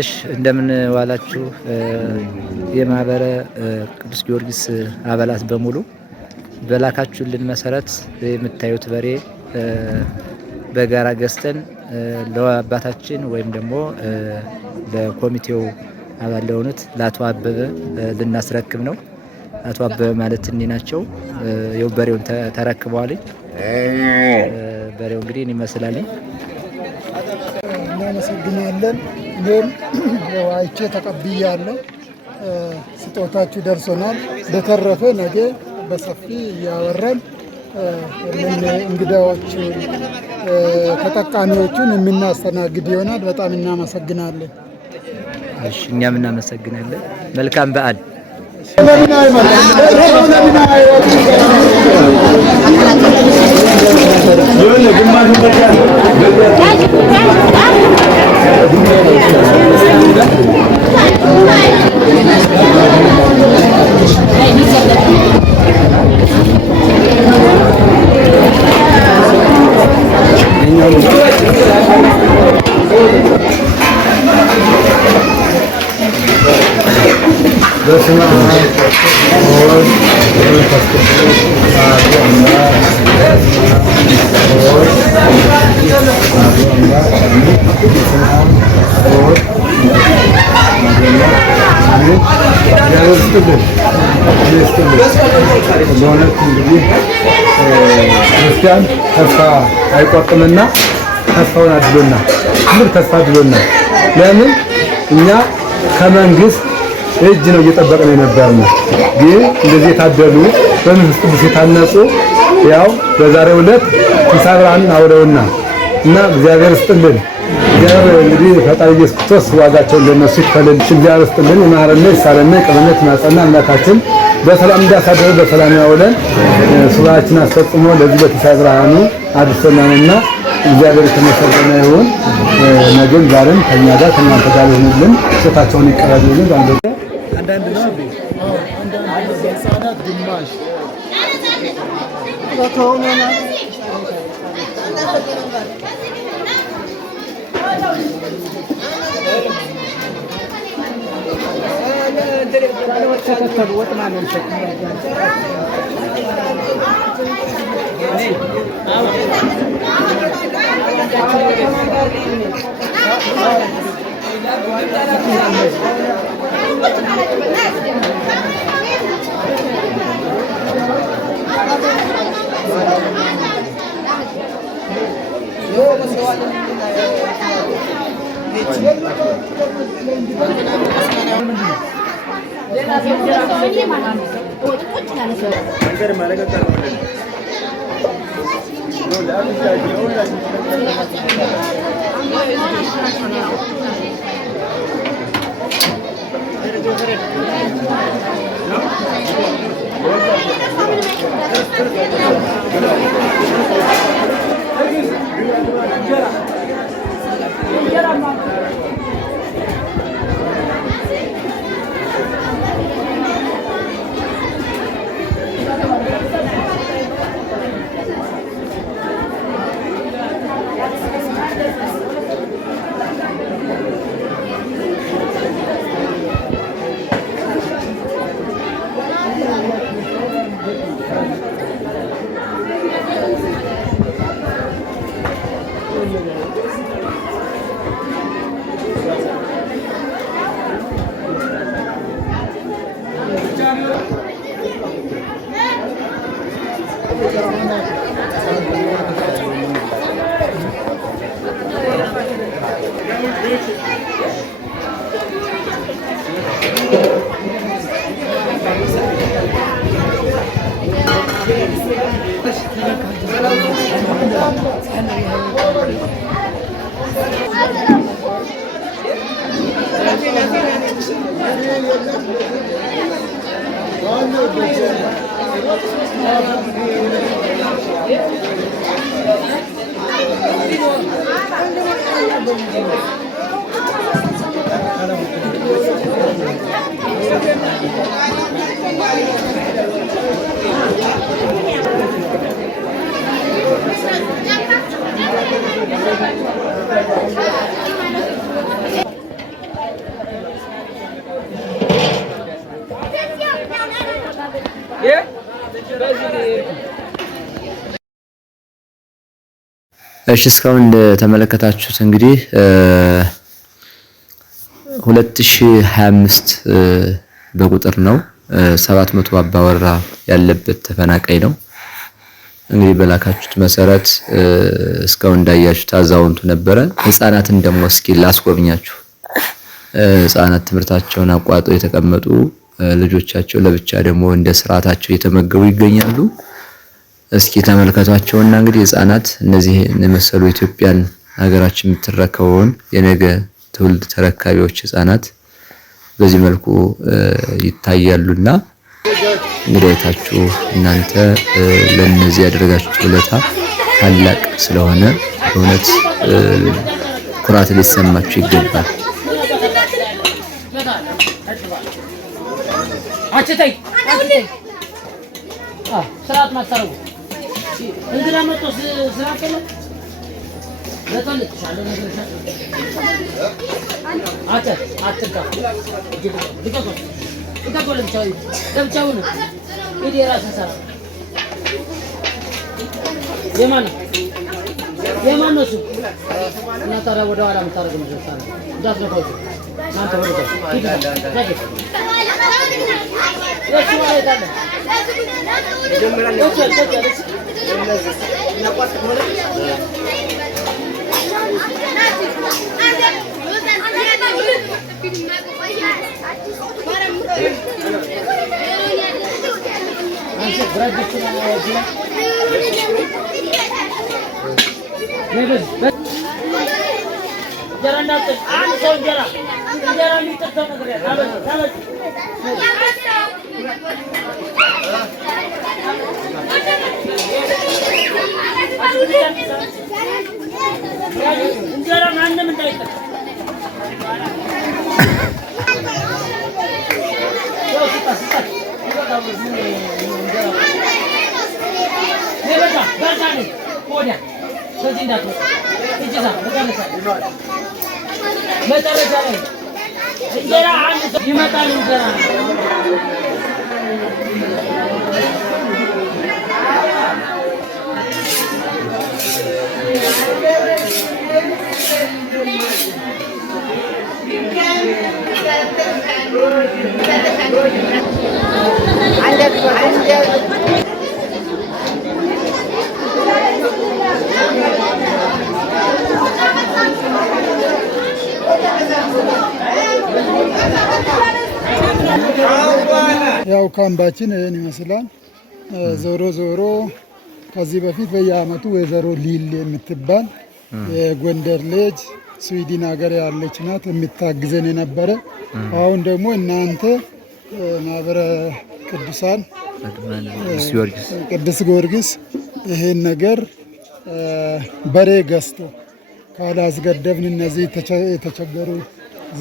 ጎሽ እንደምን ዋላችሁ? የማህበረ ቅዱስ ጊዮርጊስ አባላት በሙሉ በላካችሁልን መሰረት የምታዩት በሬ በጋራ ገዝተን ለአባታችን ወይም ደግሞ ለኮሚቴው አባል ለሆኑት ለአቶ አበበ ልናስረክብ ነው። አቶ አበበ ማለት እኔ ናቸው። ይኸው በሬውን ተረክበዋል። በሬው እንግዲህ ይመስላልኝ። እናመሰግናለን። እኔም አይቼ ተቀብያለሁ። ስጦታችሁ ደርሶናል። በተረፈ ነገ በሰፊ እያወራን እንግዳዎችን ተጠቃሚዎቹን የምናስተናግድ ይሆናል። በጣም እናመሰግናለን። እሺ እኛም እናመሰግናለን። መልካም በዓል። ክርስቲያን ተስፋ አይቆርጥምና ተስፋውን አድሎና ምር ተስፋ አድሎና ለምን እኛ ከመንግስት እጅ ነው እየጠበቅን የነበርነው። ግን እንደዚህ የታደሉ በመንፈስ ቅዱስ የታነጹ ያው በዛሬው ዕለት ተሳብራን አውለውና እና እግዚአብሔር ይስጥልን። እግዚአብሔር እንግዲህ ፈጣሪ ኢየሱስ ክርስቶስ ዋጋቸውን ለነሱ ይክፈልልን። እግዚአብሔር ይስጥልን። ይማረን፣ ይሳረን፣ ቀበነት ማጸና አምላካችን በሰላም እንዳሳደረ በሰላም ያውለን። ሱባኤያችን አስፈጽሞ ለዚህ በተሳብራኑ አድርሶናልና እግዚአብሔር የተመሰገነ ይሁን። ነገም ዛሬም ከኛ ጋር ከእናንተ ጋር ይሁንልን። ስጦታቸውን ይቀበሉልን። አንዳንድ ነው አንዳንድ ህፃናት ግማሽ እሺ እስካሁን እንደተመለከታችሁት እንግዲህ 2025 በቁጥር ነው 700 አባወራ ያለበት ተፈናቃይ ነው። እንግዲህ በላካችሁት መሰረት እስካሁን እንዳያችሁት አዛውንቱ ነበረ። ህፃናትን ደግሞ እስኪ ላስጎብኛችሁ። ህፃናት ትምህርታቸውን አቋርጠው የተቀመጡ ልጆቻቸው ለብቻ ደግሞ እንደ ስርዓታቸው እየተመገቡ ይገኛሉ። እስኪ ተመልከቷቸውና እንግዲህ ህፃናት እነዚህ የመሰሉ ኢትዮጵያን ሀገራችን የምትረከበውን የነገ ትውልድ ተረካቢዎች ህፃናት በዚህ መልኩ ይታያሉና እንግዲህ አይታችሁ እናንተ ለነዚህ ያደረጋችሁት ውለታ ታላቅ ስለሆነ በእውነት ኩራት ሊሰማችሁ ይገባል። አጭተይ ስርዓት ማታረጉ እንግዳ መጥቶ ስርዓት ከለ ለተልጥሻለሁ ነገርሽ አትካ ልቀቆ ለብቻው ነው ይሄ የራስህ ሰራ የማን ነው እሱ እና ታዲያ ወደ ኋላ የምታደርገው ነው ታዲያ እንዳትነካው እናንተ ወደ ያው ካምባችን ይሄን ይመስላል። ዞሮ ዞሮ ከዚህ በፊት በየአመቱ ወይዘሮ ሊል የምትባል የጎንደር ልጅ ስዊድን ሀገር ያለች ናት የምታግዘን የነበረ። አሁን ደግሞ እናንተ ማህበረ ቅዱሳን ቅዱስ ጊዮርጊስ ይሄን ነገር በሬ ገዝቶ ካላስገደብን እነዚህ የተቸገሩ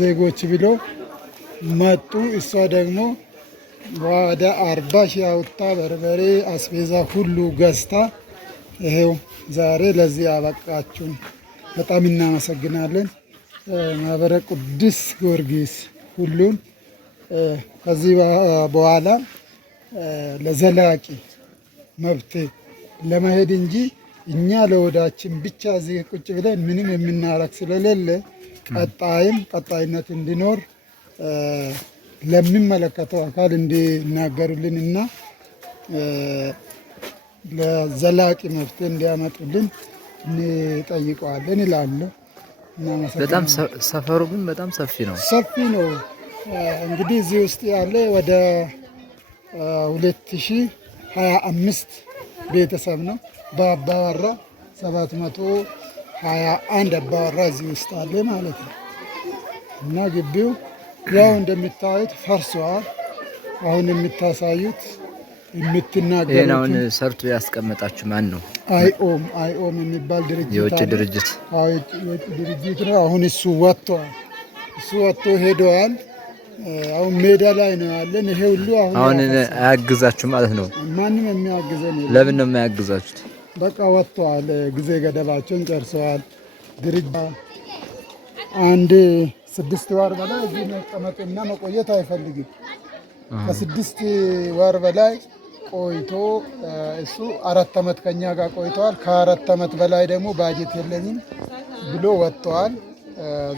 ዜጎች ብሎ መጡ። እሷ ደግሞ ወደ 40 ሺህ አውጥታ በርበሬ አስቤዛ ሁሉ ገዝታ ይሄው ዛሬ ለዚህ አበቃችሁን። በጣም እናመሰግናለን። ማህበረ ቅዱስ ጊዮርጊስ ሁሉን ከዚህ በኋላ ለዘላቂ መብት ለመሄድ እንጂ እኛ ለወዳችን ብቻ እዚህ ቁጭ ብለን ምንም የምናረግ ስለሌለ ቀጣይነት እንዲኖር ለሚመለከተው አካል እንዲናገሩልን እና ለዘላቂ መፍትሄ እንዲያመጡልን እንጠይቀዋለን ይላለሁ። በጣም ሰፈሩ ግን በጣም ሰፊ ነው። እንግዲህ እዚህ ውስጥ ያለ ወደ 2025 ቤተሰብ ነው። በአባወራ 721 አባወራ እዚህ ውስጥ አለ ማለት ነው እና ግቢው ያው እንደምታዩት ፈርሷል። አሁን የምታሳዩት የምትናገሩት ይሄን አሁን ሰርቶ ያስቀመጣችሁ ማን ነው? አይኦም የሚባል ድርጅት የውጭ ድርጅት ነው። አሁን እሱ ወጥቶ ሄደዋል። አሁን ሜዳ ላይ ነው ያለን። ይሄ ሁሉ አሁን አያግዛችሁ ማለት ነው? ማንም የሚያግዘን የለም። ለምን ነው የማያግዛችሁት? በቃ ወጥተዋል። ጊዜ ገደባቸውን ጨርሰዋል። ድርጅት አንድ 6 ወር በላይ እዚህ መቀመጥና መቆየት አይፈልግም። ከ6 ወር በላይ ቆይቶ እሱ 4 ዓመት ከኛ ጋር ቆይተዋል። ከ4 ዓመት በላይ ደግሞ ባጀት የለኝም ብሎ ወጥተዋል።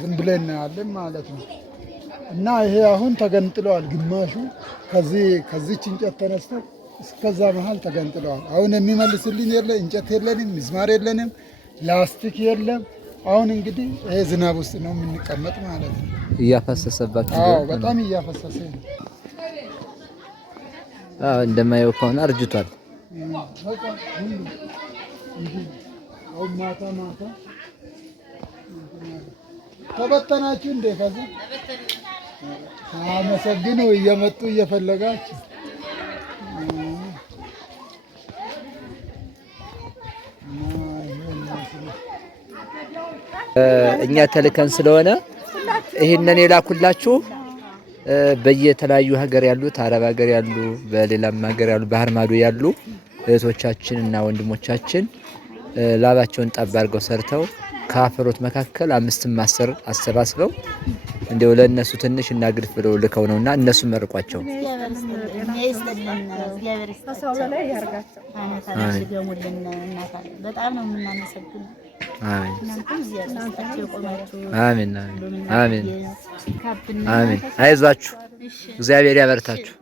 ዝም ብለን እናያለን ማለት ነው። እና ይሄ አሁን ተገንጥለዋል። ግማሹ ከዚች እንጨት ተነስተው እስከዛ መሀል ተገንጥለዋል። አሁን የሚመልስልኝ የለ፣ እንጨት የለንም፣ ሚስማር የለንም፣ ላስቲክ የለም። አሁን እንግዲህ ይሄ ዝናብ ውስጥ ነው የምንቀመጥ ማለት ነው። እያፈሰሰባችሁ? አዎ በጣም እያፈሰሰ ነው። እንደማየው ከሆነ አርጅቷል። አሁን ማታ ተበተናችሁ እንዴ? ከዚህ አመሰግኑ እየመጡ እየፈለጋችሁ እኛ ተልከን ስለሆነ ይሄንን የላኩላችሁ በየተለያዩ ሀገር ያሉት አረብ ሀገር ያሉ በሌላም ሀገር ያሉ ባህር ማዶ ያሉ እህቶቻችን እና ወንድሞቻችን ላባቸውን ጠብ አድርገው ሰርተው ከአፈሮት መካከል 5-10 አሰባስበው እንደው ለነሱ ትንሽ እና ግድፍ ብለው ልከው ነውና እነሱ መርቋቸው። በጣም ነው የምናመሰግነው። አሜን አሜን አሜን። አይዟችሁ፣ እግዚአብሔር ያበርታችሁ።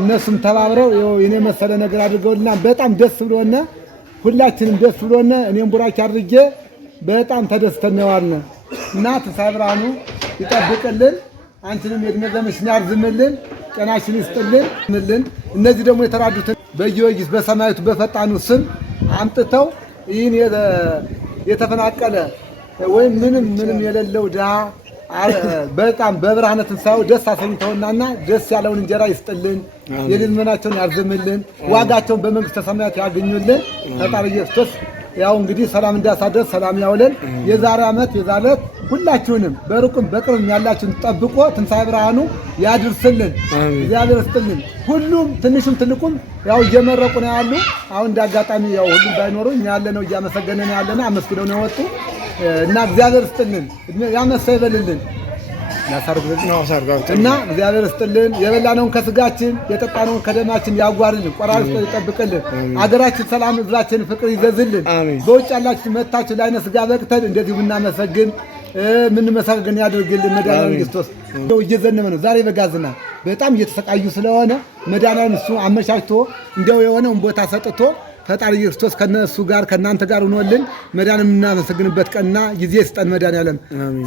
እነሱም ተባብረው የኔ መሰለ ነገር አድርገውልና በጣም ደስ ብሎና ሁላችንም ደስ ብሎና እኔም ቡራኪ አድርጌ በጣም ተደስተን ነው ያልነ እና ትንሣኤ ብርሃኑ ይጠብቅልን። አንቺንም የእድሜ ዘመንሽን ያርዝምልን፣ ጤናሽን ይስጥልን። እነዚህ ደግሞ የተራዱትን በጊዮርጊስ በሰማያዊቱ በፈጣኑ ስም አምጥተው ይህን የተፈናቀለ ወይም ምንም የሌለው ድሃ በጣም በብርሃነ ትንሣኤው ደስ አሰኝተውናና ደስ ያለውን እንጀራ ይስጥልን፣ የልመናቸውን ያርዝምልን፣ ዋጋቸውን በመንግስተ ሰማያት ያገኙልን። ፈጣሪ ኢየሱስ ያው እንግዲህ ሰላም እንዳሳደር ሰላም ያውለን። የዛሬ ዓመት የዛለት ሁላችሁንም በሩቅም በቅርብም ያላችሁን ጠብቆ ትንሣኤ ብርሃኑ ያድርስልን። እግዚአብሔር ይስጥልን። ሁሉም ትንሽም ትልቁም ያው እየመረቁ ነው ያሉ። አሁን እንዳጋጣሚ ያው ሁሉም ባይኖሩ እኛ ያለነው እያመሰገነን ያለና አመስግነው ነው ወጡ እና እግዚአብሔር ይስጥልን፣ ያመሰ ይበልልን እና እግዚአብሔር ይስጥልን። የበላነውን ከስጋችን የጠጣነውን ከደማችን ያጓርልን፣ ቆራርጦ ይጠብቅልን። አገራችን ሰላም፣ ህዝባችን ፍቅር ይዘዝልን። በውጭ ያላችሁ መታችሁ ለዓይነ ስጋ በቅተን እንደዚህ ብናመሰግን ምን መሰገን ያድርግልን። መድኃኒዓለም ክርስቶስ እየዘነበ ነው። ዛሬ በጋዝና በጣም እየተሰቃዩ ስለሆነ መድኃኒዓለም እሱ አመቻችቶ እንደው የሆነውን ቦታ ሰጥቶ ፈጣሪ ክርስቶስ ከነሱ ጋር ከናንተ ጋር ሆኖልን መድኃኒዓለም የምናመሰግንበት ቀንና ጊዜ ይስጠን። መድኃኒዓለም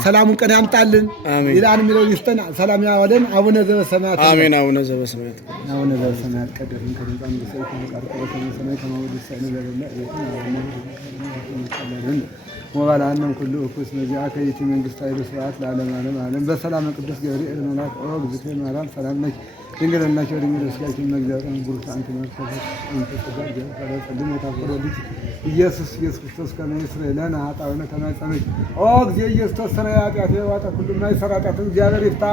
ሰላሙን ቀን ያምጣልን። ይላን የሚለው ይስጠን። ሰላም ያዋለን። አቡነ ዘበሰማያት አሜን። አቡነ ዘበሰማያት ቀደም ከድንቃም ሰይፍ ከቀርቀረ ሰማይ ከማውደስ ሰነዘለ ወባላንም ኩሉ እኩስ መዚያ ከይቲ መንግስት ኃይለ ስርዓት ለዓለም ዓለም በሰላም ቅዱስ ገብርኤል መልአክ ኦ ግዝቴ ማርያም ሰላም ነች ድንግልናቸው ድንግል እስካችን መግዚአብሔር ጉሩት አንተ ማርከፈት አንተ ተጋር ጀራረ ቀድሞ ታፈረልኝ ኢየሱስ ክርስቶስ ከመይስረ ለና አጣውነ ተማጸነች ኦ እግዚእ ኢየሱስ ተሰራ ያጣቴ ዋጣ ሁሉ ማይሰራ ጣት እግዚአብሔር ይፍታ።